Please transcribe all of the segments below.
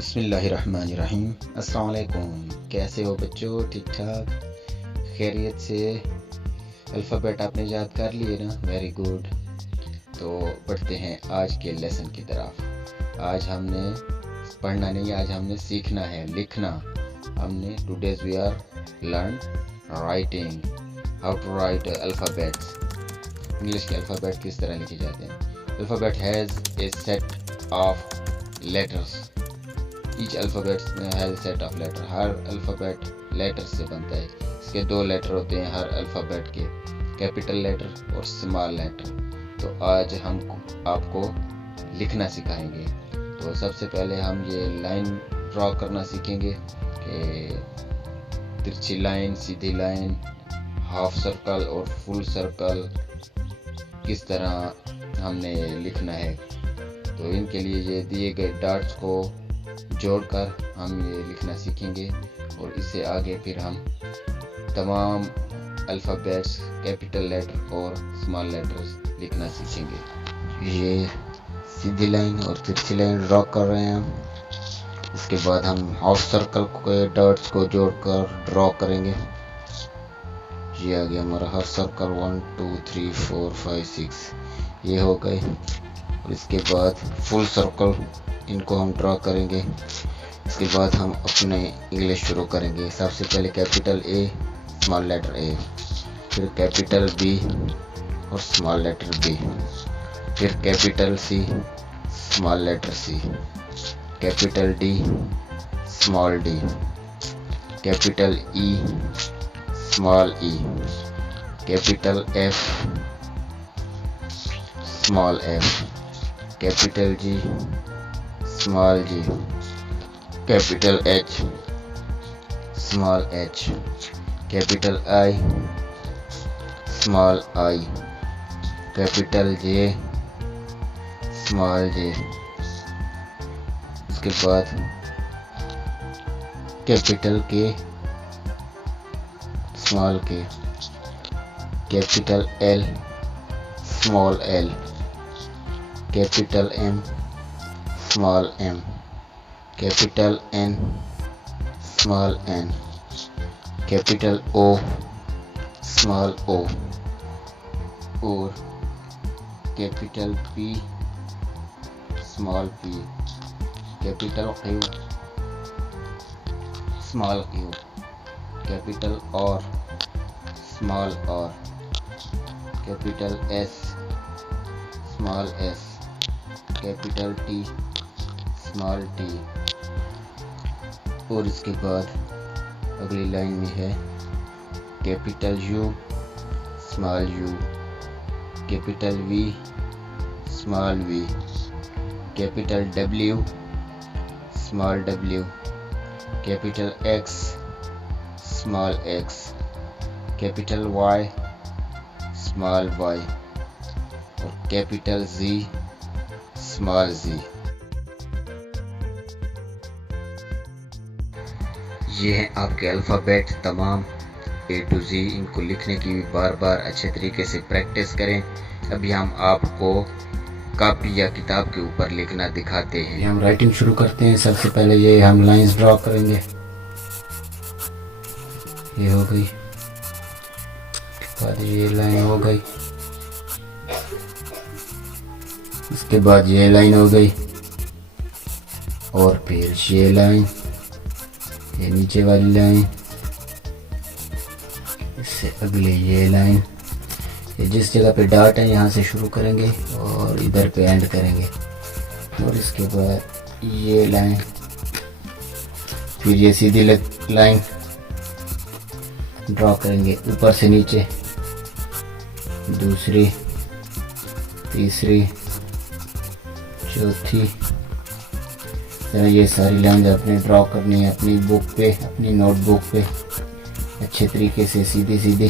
बिस्मिल्लाहिर्रहमानिर्रहीम। अस्सलाम वालेकुम। कैसे हो बच्चों? ठीक ठाक, खैरियत से? अल्फ़ाबेट आपने याद कर लिए ना? Very good. तो बढ़ते हैं आज के लेसन की तरफ। आज हमने पढ़ना नहीं, आज हमने सीखना है, लिखना। हमने today's we are learn writing, how to write alphabets. English के अल्फ़ाबेट किस तरह लिखे जाते हैं। Alphabet has a set of letters. Each alphabet has set of letter. हर अल्फ़ाबेट लेटर से बनता है। इसके दो लेटर होते हैं हर अल्फ़ाबेट के, कैपिटल लेटर और स्मॉल लेटर। तो आज हम आपको लिखना सिखाएंगे। तो सबसे पहले हम ये लाइन ड्रॉ करना सीखेंगे कि तिरछी लाइन, सीधी लाइन, हाफ सर्कल और फुल सर्कल किस तरह हमने लिखना है। तो इनके लिए ये दिए गए डॉट्स को जोड़कर हम ये लिखना सीखेंगे और इससे आगे फिर हम तमाम अल्फ़ाबेट्स, कैपिटल लेटर और स्मॉल लेटर्स लिखना सीखेंगे। ये सीधी लाइन और तिरछी लाइन ड्रॉ कर रहे हैं हम। इसके बाद हम हाफ सर्कल के डॉट्स को जोड़कर ड्रॉ करेंगे। ये आ गया हमारा हाफ सर्कल, 1 2 3 4 5 6 ये हो गए। और इसके बाद फुल सर्कल इनको हम ड्रॉ करेंगे। इसके बाद हम अपने इंग्लिश शुरू करेंगे। सबसे पहले capital A, small letter A, फिर कैपिटल बी और स्मॉल लेटर बी, फिर capital C, small letter C, capital D, small D, capital E, small E, capital F, small F, capital G, small G, capital H, small H, capital I, small I, capital J, small J. इसके बाद capital K, small K, capital L, small L, capital M, small M, capital N, small N, capital ओ, small O, और capital P, small P, capital Q, small Q, capital R, small R, capital S, small S, capital T, small T. और इसके बाद अगली line में है capital U, small U, capital V, small V, capital W, small W, capital X, small X, capital Y, small Y, और capital G, small G. ये हैं आपके अल्फ़ाबेट तमाम A to Z। इनको लिखने की भी बार बार अच्छे तरीके से प्रैक्टिस करें। अभी हम आपको कॉपी या किताब के ऊपर लिखना दिखाते हैं। हम राइटिंग शुरू करते हैं। सबसे पहले ये हम लाइंस ड्रॉ करेंगे। ये हो गई, बाद ये लाइन हो गई, उसके बाद ये लाइन हो गई, और फिर ये लाइन, ये नीचे वाली लाइन, इससे अगले ये लाइन। ये जिस जगह पे डॉट है यहाँ से शुरू करेंगे और इधर पे एंड करेंगे। और इसके बाद ये लाइन, फिर ये सीधी लाइन ड्रॉ करेंगे ऊपर से नीचे, दूसरी, तीसरी, चौथी। ये सारी लाइन आपने ड्रॉ करनी है अपनी बुक पे, अपनी नोटबुक पे अच्छे तरीके से, सीधी सीधी,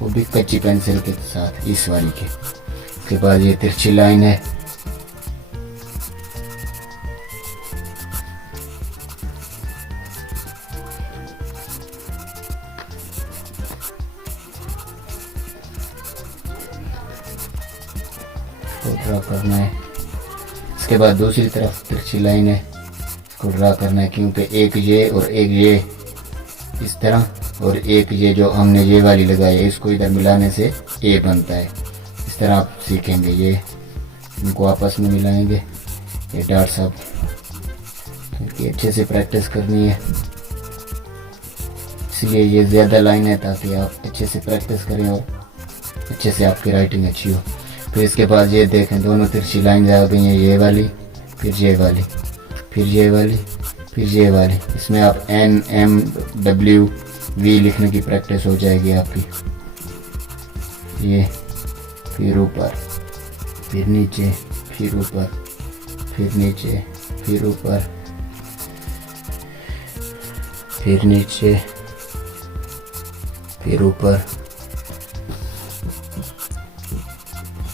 वो भी कच्ची पेंसिल के साथ, इस वाली के। उसके बाद ये तिरछी लाइन है, तो ड्रॉ करना है। इसके बाद दूसरी तरफ तिरछी लाइन है, इसको ड्रा करना है, क्योंकि एक ये और एक ये इस तरह, और एक ये जो हमने ये वाली लगाई है इसको इधर मिलाने से ए बनता है। इस तरह आप सीखेंगे, ये इनको आपस में मिलाएंगे, ये डॉट सब क्योंकि अच्छे से प्रैक्टिस करनी है, इसलिए ये ज़्यादा लाइन है ताकि आप अच्छे से प्रैक्टिस करें और अच्छे से आपकी राइटिंग अच्छी हो। फिर इसके बाद ये देखें दोनों तिरछी लाइन आ गई हैं, ये वाली फिर ये वाली फिर ये वाली फिर ये वाली। इसमें आप एन एम डब्ल्यू वी लिखने की प्रैक्टिस हो जाएगी आपकी। ये फिर ऊपर फिर नीचे फिर ऊपर फिर नीचे फिर ऊपर फिर नीचे फिर ऊपर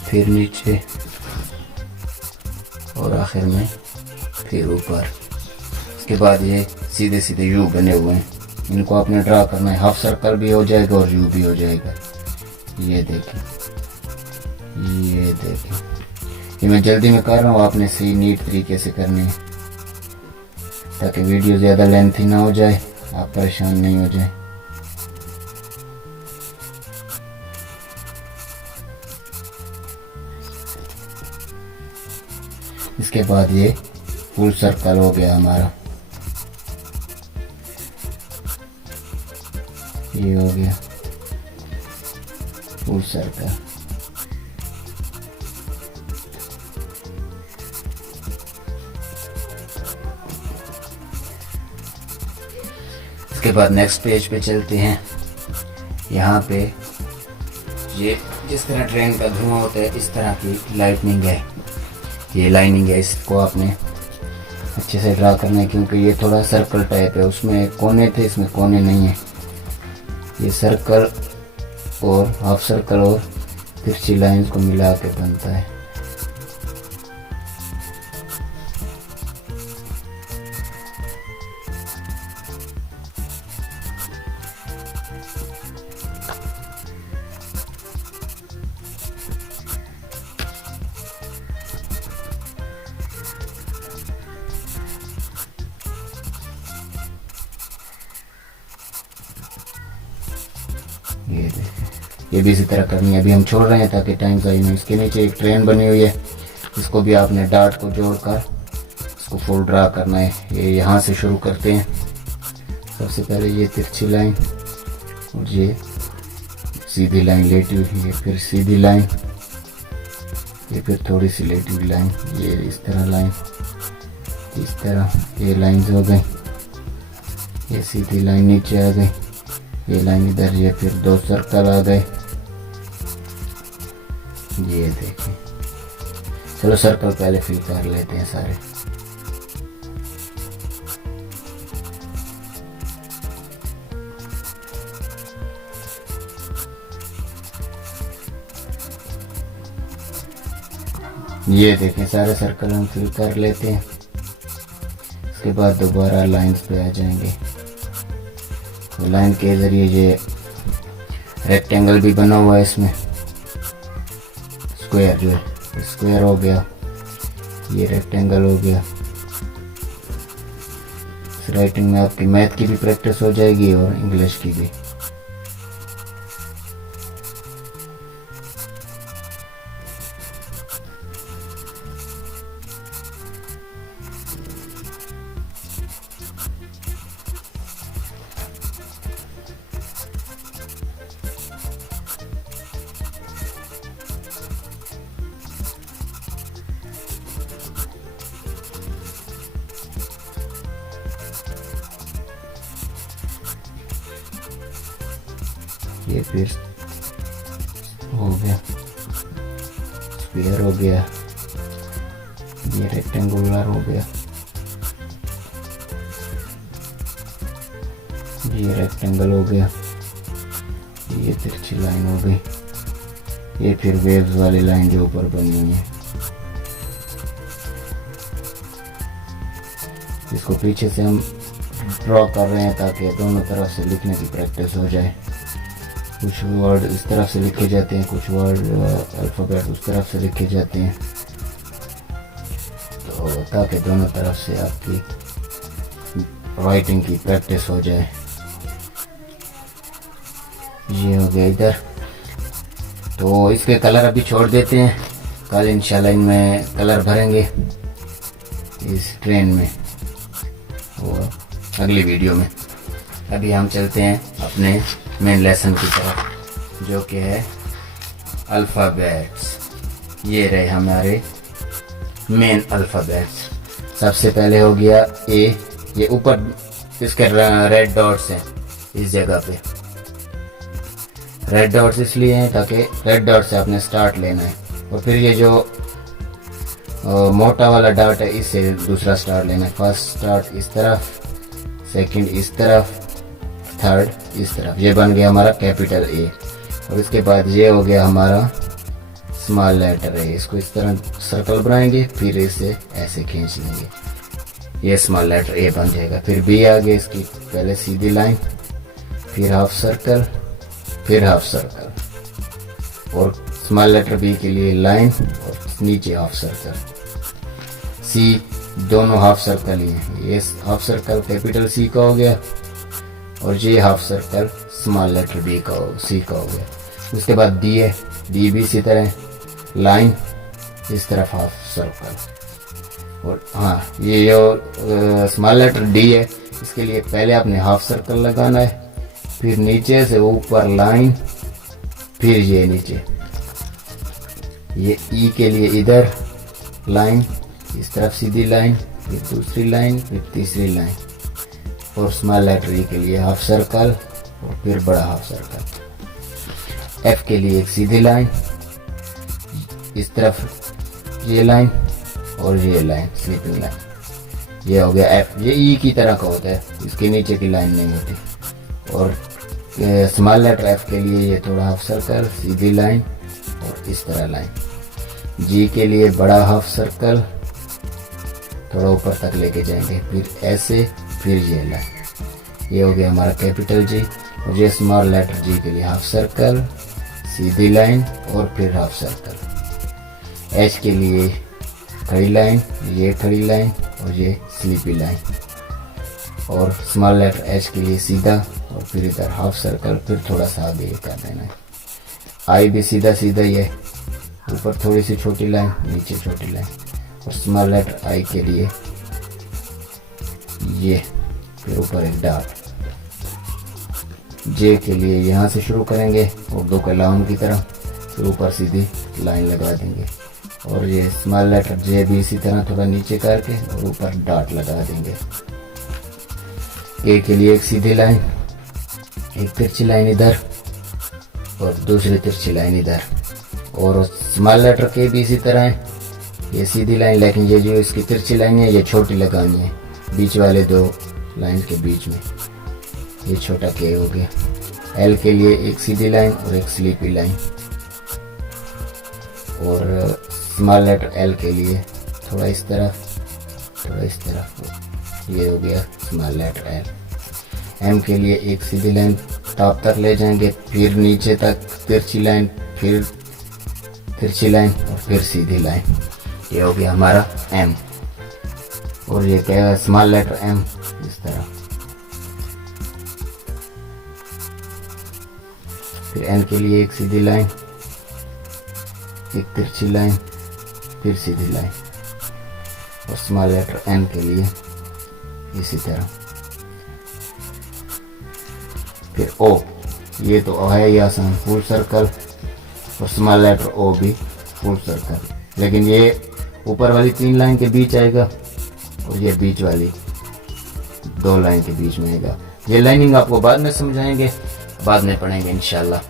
फिर नीचे और आखिर में फिर ऊपर। इसके बाद ये सीधे सीधे यू बने हुए हैं, इनको आपने ड्रा करना है। हाफ सर्कल भी हो जाएगा और यू भी हो जाएगा। ये देखें, ये देखें, ये मैं जल्दी में कर रहा हूँ, आपने सही नीट तरीके से करनी है ताकि वीडियो ज़्यादा लेंथी ना हो जाए, आप परेशान नहीं हो जाए। इसके बाद ये फुल सर्कल हो गया हमारा, ये हो गया फुल सर्कल। इसके बाद नेक्स्ट पेज पे चलते हैं। यहाँ पे ये जिस तरह ट्रेन का धुआं होता है इस तरह की लाइटनिंग है, ये लाइनिंग है, इसको आपने अच्छे से ड्रा करना है क्योंकि ये थोड़ा सर्कल टाइप है, उसमें कोने थे इसमें कोने नहीं है। ये सर्कल और हाफ सर्कल और तिरछी लाइंस को मिला के बनता है। ये देखिए, ये भी इसी तरह करनी है। अभी हम छोड़ रहे हैं ताकि टाइम ज़ाया नहीं। इसके नीचे एक ट्रेन बनी हुई है, इसको भी आपने डार्ट को जोड़कर इसको फुल ड्रा करना है। ये यहाँ से शुरू करते हैं। सबसे पहले ये तिरछी लाइन और ये सीधी लाइन लेटी हुई है, फिर सीधी लाइन, ये फिर थोड़ी सी लेटी हुई लाइन, ये इस तरह लाइन, इस तरह ये लाइन्स हो गई। ये सीधी लाइन नीचे आ गई, ये लाइन इधर, ये फिर दो सर्कल आ गए। ये देखिए, चलो सर्कल पहले फिल कर लेते हैं सारे। ये देखें सारे सर्कल हम फिल कर लेते हैं। इसके बाद दोबारा लाइंस पे आ जाएंगे। तो लाइन के ज़रिए ये रेक्टेंगल भी बना हुआ है, इसमें स्क्वायर जो है स्क्वायर हो गया, ये रेक्टेंगल हो गया। इस राइटिंग में आपकी मैथ की भी प्रैक्टिस हो जाएगी और इंग्लिश की भी। ये फिर हो गया स्क्वायर हो गया, ये रेक्टेंगुलर हो गया, ये रेक्टेंगल हो गया, ये तिरछी लाइन हो गई, ये फिर वेव्स वाली लाइन जो ऊपर बनी हुई है। इसको पीछे से हम ड्रॉ कर रहे हैं ताकि दोनों तरफ से लिखने की प्रैक्टिस हो जाए। कुछ वर्ड इस तरफ से लिखे जाते हैं, कुछ वर्ड अल्फ़ाबेट उस तरफ से लिखे जाते हैं, तो ताकि दोनों तरफ से आपकी राइटिंग की प्रैक्टिस हो जाए। ये हो गया इधर। तो इसके कलर अभी छोड़ देते हैं, कल इंशाल्लाह इनमें कलर भरेंगे इस ट्रेन में और अगली वीडियो में। अभी हम चलते हैं अपने मेन लेसन की तरफ जो कि है अल्फ़ाबेट्स। ये रहे हमारे मेन अल्फ़ाबेट्स। सबसे पहले हो गया ए। ये ऊपर इसके रेड डॉट्स हैं, इस जगह पे रेड डॉट्स इसलिए हैं ताकि रेड डॉट से आपने स्टार्ट लेना है, और फिर ये जो मोटा वाला डॉट है इससे दूसरा स्टार्ट लेना है। फर्स्ट स्टार्ट इस तरफ, सेकंड इस तरफ, थर्ड इस तरफ। ये बन गया हमारा कैपिटल ए। और इसके बाद ये हो गया हमारा स्मॉल लेटर ए। इसको इस तरह सर्कल बनाएंगे, फिर इसे ऐसे खींच लेंगे, ये स्मॉल लेटर ए बन जाएगा। फिर बी आगे, इसकी पहले सीधी लाइन, फिर हाफ सर्कल, फिर हाफ सर्कल, और स्मॉल लेटर बी के लिए लाइन और नीचे हाफ सर्कल। सी दोनों हाफ सर्कल ही हैं। ये हाफ सर्कल कैपिटल सी का हो गया और ये half circle small letter B का सी का हो गया। उसके बाद डी है, डी भी इसी तरह लाइन, इस तरफ हाफ सर्कल। और हाँ, ये जो स्मॉल लेटर डी है इसके लिए पहले आपने हाफ सर्कल लगाना है, फिर नीचे से ऊपर लाइन, फिर ये नीचे। ये ई के लिए इधर लाइन, इस तरफ सीधी लाइन, फिर दूसरी लाइन, फिर तीसरी लाइन। और स्मॉल लेटर ई के लिए हाफ सर्कल और फिर बड़ा हाफ सर्कल। एफ के लिए एक सीधी लाइन, इस तरफ ये लाइन और ये लाइन स्लीपिंग लाइन। ये हो गया एफ। ये ई की तरह का होता है, इसके नीचे की लाइन नहीं होती। और स्मॉल लेटर एफ के लिए ये थोड़ा हाफ सर्कल, सीधी लाइन और इस तरह लाइन। जी के लिए बड़ा हाफ सर्कल, थोड़ा ऊपर तक लेके जाएंगे, फिर ऐसे, फिर ये लाइन। ये हो गया हमारा कैपिटल जी। और ये स्मॉल लेटर जी के लिए हाफ सर्कल, सीधी लाइन और फिर हाफ सर्कल। एच के लिए खड़ी लाइन, ये खड़ी लाइन और ये स्लीपी लाइन। और स्मॉल लेटर एच के लिए सीधा और फिर इधर हाफ सर्कल, फिर थोड़ा सा आगे कर देना है। आई भी सीधा सीधा ही है, ऊपर थोड़ी सी छोटी लाइन, नीचे छोटी लाइन। और स्मॉल लेटर आई के लिए ये, फिर ऊपर एक डॉट। जे के लिए यहाँ से शुरू करेंगे उर्दू कलाम की तरह, फिर ऊपर सीधी लाइन लगा देंगे। और ये स्मॉल लेटर जे भी इसी तरह थोड़ा नीचे करके और ऊपर डॉट लगा देंगे। ए के लिए एक सीधी लाइन, एक तिरछी लाइन इधर और दूसरी तिरछी लाइन इधर। और स्मॉल लेटर के भी इसी तरह है, ये सीधी लाइन, लेकिन ये जो इसकी तिरछी लाइन है ये छोटी लगानी है, बीच वाले दो लाइन के बीच में। ये छोटा के हो गया। एल के लिए एक सीधी लाइन और एक स्लीपी लाइन। और स्मॉल लेटर एल के लिए थोड़ा इस तरफ, थोड़ा इस तरफ। ये हो गया स्मॉल लेटर एल। एम के लिए एक सीधी लाइन टॉप तक ले जाएंगे, फिर नीचे तक तिरछी लाइन, फिर तिरछी लाइन और फिर सीधी लाइन। ये हो गया हमारा एम। और ये क्या है, स्मॉल लेटर एम इस तरह। फिर एन के लिए एक सीधी लाइन, एक तिरछी लाइन, फिर सीधी लाइन। और स्मॉल लेटर एन के लिए इसी तरह। फिर ओ, ये तो है ही आसान, फुल सर्कल। और स्मॉल लेटर ओ भी फुल सर्कल, लेकिन ये ऊपर वाली 3 लाइन के बीच आएगा और ये बीच वाली 2 लाइन के बीच में आएगा। ये लाइनिंग आपको बाद में समझाएंगे, बाद में पढ़ेंगे इंशाल्लाह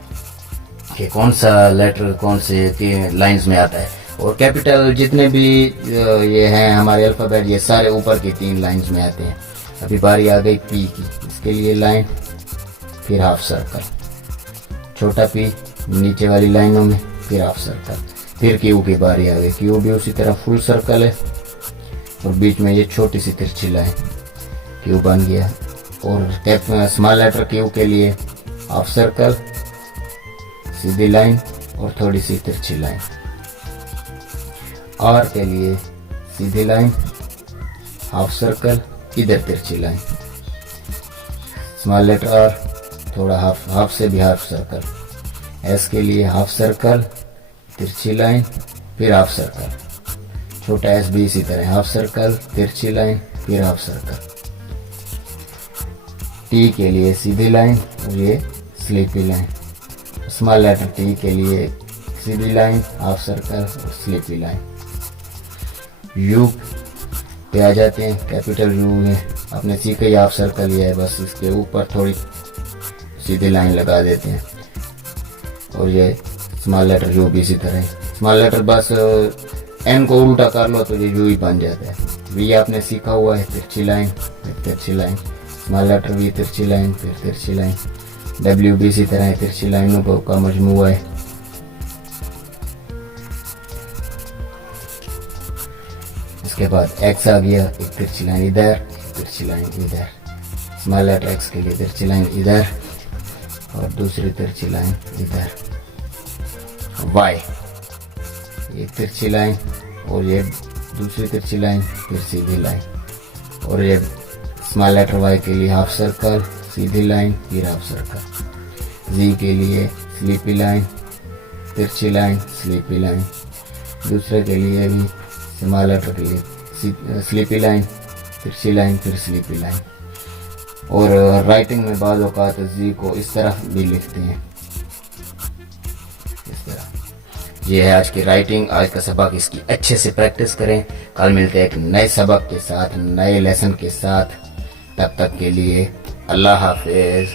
कि कौन सा लेटर कौन से लाइंस में आता है। और कैपिटल जितने भी ये हैं हमारे अल्फ़ाबेट, ये सारे ऊपर की 3 लाइंस में आते हैं। अभी बारी आ गई पी की, इसके लिए लाइन, फिर हाफ सर्कल, छोटा पी नीचे वाली लाइनों में, फिर हाफ सर्कल। फिर क्यू की बारी आ गई, क्यू भी उसी तरह फुल सर्कल है और बीच में ये छोटी सी तिरछी लाइन, क्यू बन गया। और स्मॉल लेटर क्यू के लिए हाफ सर्कल, सीधी लाइन और थोड़ी सी तिरछी लाइन। आर के लिए सीधी लाइन, हाफ सर्कल, इधर तिरछी लाइन। स्मॉल लेटर आर थोड़ा हाफ से भी हाफ सर्कल, एस के लिए हाफ सर्कल, तिरछी लाइन, फिर हाफ सर्कल, छोटा एस भी इसी तरह हाफ सर्कल, तिरछी लाइन, फिर हाफ सर्कल। टी के लिए सीधी लाइन और ये sleepy line. Small letter T के लिए सीधी लाइन, हाफ सर्कल और स्लीपी लाइन। यू पे आ जाते हैं, कैपिटल यू में आपने सीखा ही हाफ सर्कल लिया है, बस इसके ऊपर थोड़ी सीधी लाइन लगा देते हैं और ये स्मॉल लेटर यू भी इसी तरह। स्मॉल लेटर बस एन को उल्टा कर लो तो ये यू ही बन जाता है। वी आपने सीखा हुआ है, तिरछी लाइन फिर तिरछी लाइन, स्मॉल लेटर वी तिरछी लाइन फिर तिरछी लाइन। डब्ल्यू भी इसी तरह तिरछी लाइनों का मजमूआ है। इसके बाद एक्स आ गया, एक तिरछी लाइन इधर, तिरछी लाइन इधर। स्मॉल लेटर एक्स के लिए तिरछी लाइन इधर और दूसरी तिरछी लाइन इधर। वाई ये तिरछी लाइन और ये दूसरी तिरछी लाइन, फिर सीधी लाइन। और ये स्मॉल लेटर वाई के लिए हाफ सर्कल, सीधी लाइन, फिर हाफ सर्कल। जी के लिए स्लीपी लाइन, तिरछी लाइन, स्लीपी लाइन। दूसरे के लिए भी स्मॉल लेटर के लिए स्लीपी लाइन, तिरछी लाइन, फिर स्लीपी लाइन। और राइटिंग में बाज़ औक़ात जी को इस तरह भी लिखते हैं, इस तरह। ये है आज की राइटिंग, आज का सबक। इसकी अच्छे से प्रैक्टिस करें। कल मिलते हैं एक नए सबक के साथ, नए लेसन के साथ। तब तक के लिए अल्लाह हाफिज़।